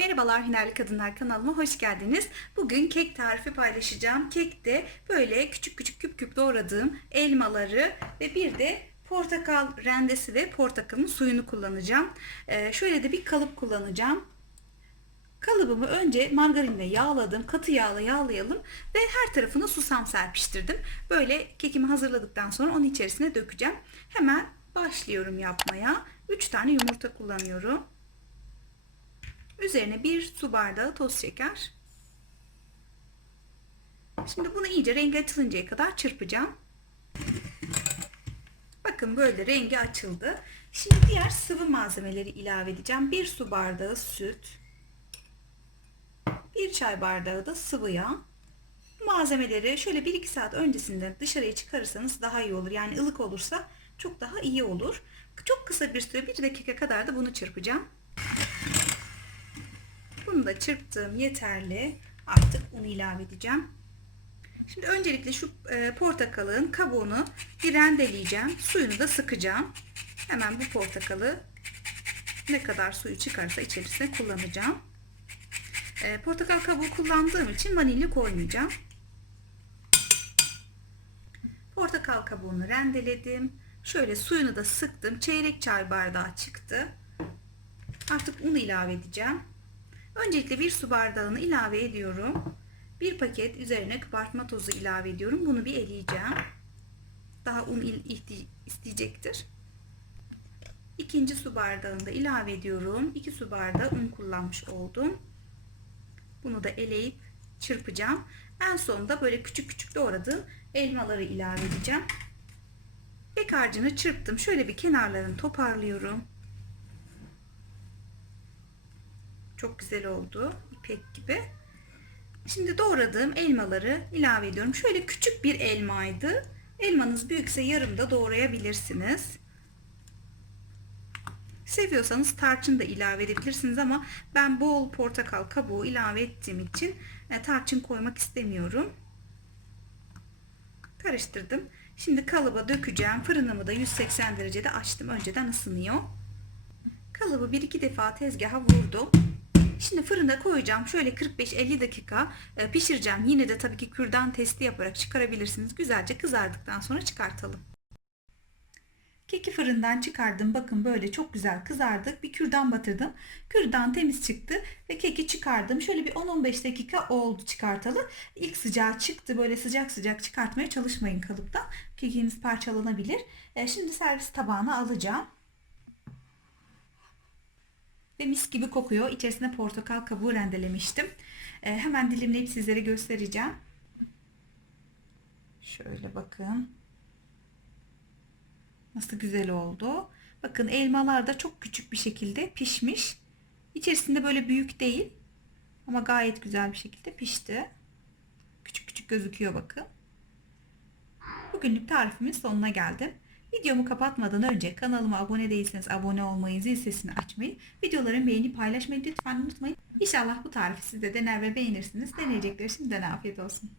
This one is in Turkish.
Merhabalar Hünerli Kadınlar kanalıma hoş geldiniz. Bugün kek tarifi paylaşacağım. Kekte böyle küçük küçük küp küp doğradığım elmaları ve bir de portakal rendesi ve portakalın suyunu kullanacağım. Ee, şöyle de bir kalıp kullanacağım. Kalıbımı önce margarinle yağladım. Katı yağla yağlayalım ve her tarafına susam serpiştirdim. Böyle kekimi hazırladıktan sonra onun içerisine dökeceğim. Hemen başlıyorum yapmaya. 3 tane yumurta kullanıyorum. Üzerine bir su bardağı toz şeker. Şimdi bunu iyice rengi açılıncaya kadar çırpacağım. Bakın böyle rengi açıldı. Şimdi diğer sıvı malzemeleri ilave edeceğim. Bir su bardağı süt. Bir çay bardağı da sıvı yağ. Malzemeleri şöyle 1-2 saat öncesinden dışarıya çıkarırsanız daha iyi olur. Yani ılık olursa çok daha iyi olur. Çok kısa bir süre 1 dakika kadar da bunu çırpacağım. Bunu da çırptığım yeterli. Artık unu ilave edeceğim. Şimdi öncelikle şu e, portakalın kabuğunu bir rendeleyeceğim. Suyunu da sıkacağım. Hemen bu portakalı ne kadar suyu çıkarsa içerisine kullanacağım. E, portakal kabuğu kullandığım için vanilya koymayacağım. Portakal kabuğunu rendeledim. Şöyle suyunu da sıktım. Çeyrek çay bardağı çıktı. Artık unu ilave edeceğim. Öncelikle bir su bardağını ilave ediyorum. Bir paket üzerine kabartma tozu ilave ediyorum. Bunu bir eleyeceğim. Daha un isteyecektir. İkinci su bardağını da ilave ediyorum. 2 su bardağı un kullanmış oldum. Bunu da eleyip çırpacağım. En sonunda böyle küçük küçük doğradığım elmaları ilave edeceğim. Harcını çırptım. Şöyle bir kenarlarını toparlıyorum. Çok güzel oldu. İpek gibi. Şimdi doğradığım elmaları ilave ediyorum. Şöyle küçük bir elmaydı. Elmanız büyükse yarım da doğrayabilirsiniz. Seviyorsanız tarçın da ilave edebilirsiniz ama ben bol portakal kabuğu ilave ettiğim için e, tarçın koymak istemiyorum. Karıştırdım. Şimdi kalıba dökeceğim. Fırınımı da 180 derecede açtım. Önceden ısınıyor. Kalıbı 1-2 defa tezgaha vurdum. Şimdi fırına koyacağım. Şöyle 45-50 dakika e, pişireceğim. Yine de tabii ki kürdan testi yaparak çıkarabilirsiniz. Güzelce kızardıktan sonra çıkartalım. Keki fırından çıkardım. Bakın böyle çok güzel kızardık. Bir kürdan batırdım. Kürdan temiz çıktı ve keki çıkardım. Şöyle bir 10-15 dakika oldu çıkartalı. İlk sıcağı çıktı. Böyle sıcak sıcak çıkartmaya çalışmayın kalıptan. Kekiniz parçalanabilir. E, şimdi servis tabağına alacağım. Ve mis gibi kokuyor. İçerisine portakal kabuğu rendelemiştim. E, hemen dilimleyip sizlere göstereceğim. Şöyle bakın. Nasıl güzel oldu. Bakın elmalar da çok küçük bir şekilde pişmiş. İçerisinde böyle büyük değil. Ama gayet güzel bir şekilde pişti. Küçük küçük gözüküyor bakın. Bugünlük tarifimin sonuna geldim. Videomu kapatmadan önce kanalıma abone değilseniz abone olmayı, zil sesini açmayı, videoların beğeni paylaşmayı lütfen unutmayın. İnşallah bu tarifi siz de dener ve beğenirsiniz. Deneyecekler şimdiden afiyet olsun.